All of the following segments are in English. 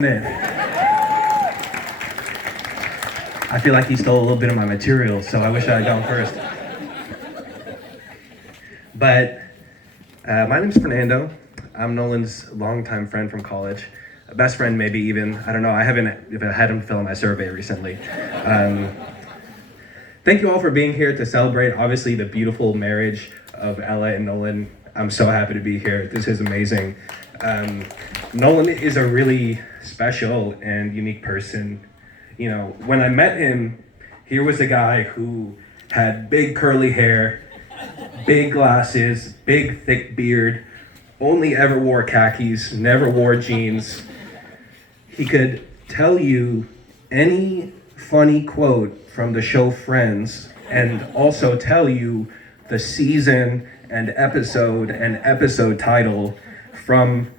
I feel like he stole a little bit of my material, so I wish I had gone first. But my name's Fernando. I'm Nolan's longtime friend from college. Best friend, maybe even. I don't know. I haven't had him fill in my survey recently. Thank you all for being here to celebrate, obviously, the beautiful marriage of Ella and Nolan. I'm so happy to be here. This is amazing. Nolan is a really special and unique person. You know, when I met him, here was a guy who had big curly hair, big glasses, big thick beard, only ever wore khakis, never wore jeans. He could tell you any funny quote from the show Friends and also tell you the season and episode title from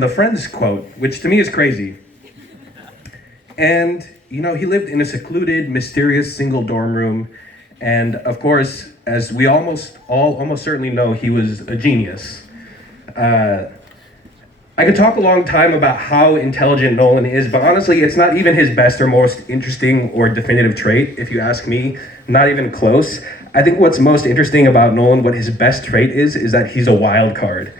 the Friends quote, which to me is crazy. And, you know, he lived in a secluded, mysterious single dorm room. And of course, as we almost certainly know, he was a genius. I could talk a long time about how intelligent Nolan is, but honestly, it's not even his best or most interesting or definitive trait, if you ask me. Not even close. I think what's most interesting about Nolan, what his best trait is that he's a wild card.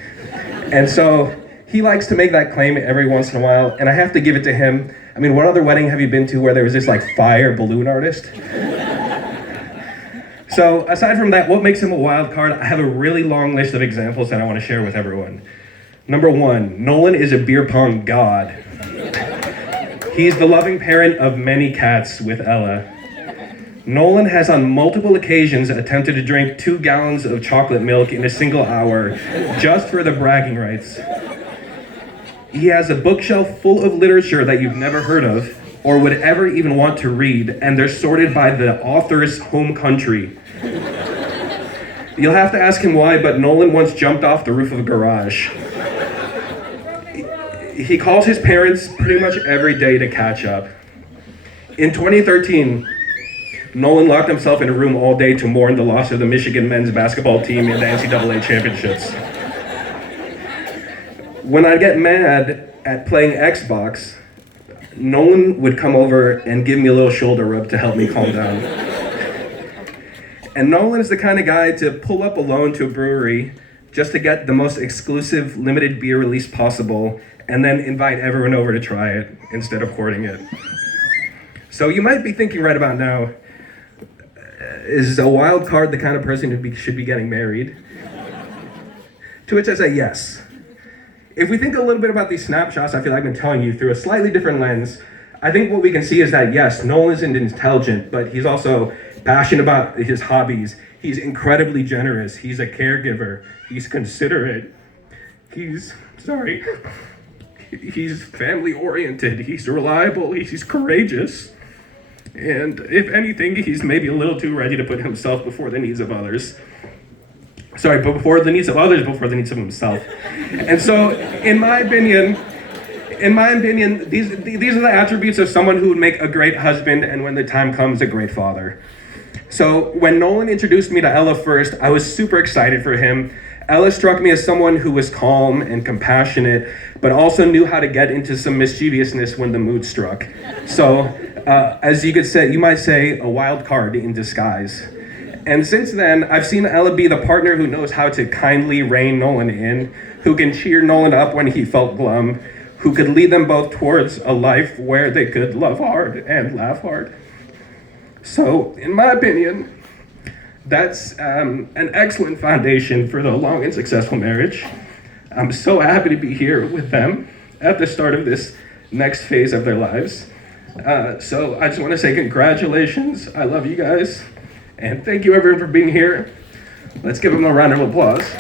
And so he likes to make that claim every once in a while, and I have to give it to him. I mean, what other wedding have you been to where there was this like fire balloon artist? So aside from that, what makes him a wild card? I have a really long list of examples that I want to share with everyone. Number one, Nolan is a beer pong god. He's the loving parent of many cats with Ella. Nolan has on multiple occasions attempted to drink 2 gallons of chocolate milk in a single hour just for the bragging rights. He has a bookshelf full of literature that you've never heard of or would ever even want to read, and they're sorted by the author's home country. You'll have to ask him why, but Nolan once jumped off the roof of a garage. He calls his parents pretty much every day to catch up. In 2013, Nolan locked himself in a room all day to mourn the loss of the Michigan men's basketball team in the NCAA championships. When I'd get mad at playing Xbox, Nolan would come over and give me a little shoulder rub to help me calm down. And Nolan is the kind of guy to pull up alone to a brewery just to get the most exclusive limited beer release possible and then invite everyone over to try it instead of hoarding it. So you might be thinking right about now, is a wild card the kind of person who should be getting married? To which I say yes. If we think a little bit about these snapshots I feel like I've been telling you through a slightly different lens, I think what we can see is that yes, Nolan isn't intelligent, but he's also passionate about his hobbies. He's incredibly generous. He's a caregiver. He's considerate. He's family oriented. He's reliable. He's courageous. And if anything, he's maybe a little too ready to put himself before the needs of others. Before the needs of others, before the needs of himself. And so, in my opinion, these are the attributes of someone who would make a great husband and when the time comes, a great father. So when Nolan introduced me to Ella first, I was super excited for him. Ella struck me as someone who was calm and compassionate, but also knew how to get into some mischievousness when the mood struck. So, as you might say, a wild card in disguise. And since then, I've seen Ella be the partner who knows how to kindly rein Nolan in, who can cheer Nolan up when he felt glum, who could lead them both towards a life where they could love hard and laugh hard. So, in my opinion, that's an excellent foundation for the long and successful marriage. I'm so happy to be here with them at the start of this next phase of their lives. So I just want to say congratulations. I love you guys. And thank you everyone for being here. Let's give them a round of applause.